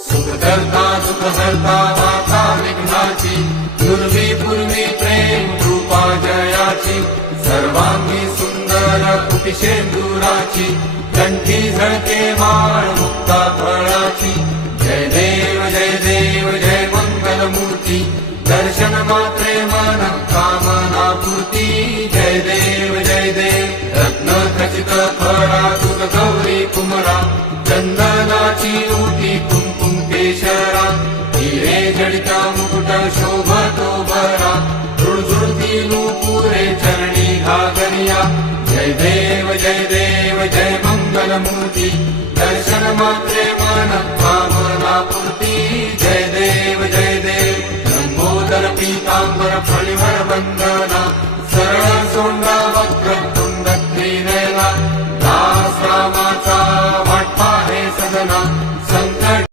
सुखकर्ता सुखहर्ता माता विघ्नाची, पूर्वी पूर्वी प्रेम कृपा जयाची, सर्वांगी सुंदर कुपिशेंदुराची, कंठी झळके माळ मुक्ता फळाची. जय देव जय मंगलमूर्ती, दर्शन मात्रे मन कामना पूर्ती. जय देव रत्न खचित फळा तुग गौरी कुमरा, चंदनाची ओटी कुंकुम केशरा, हिरे जडिता मुकुट शोभतो बरा, झुळझुळती नूपुरे चरणी घागरिया. जय देव जय मंगलमूर्ती, दर्शन मात्रे मन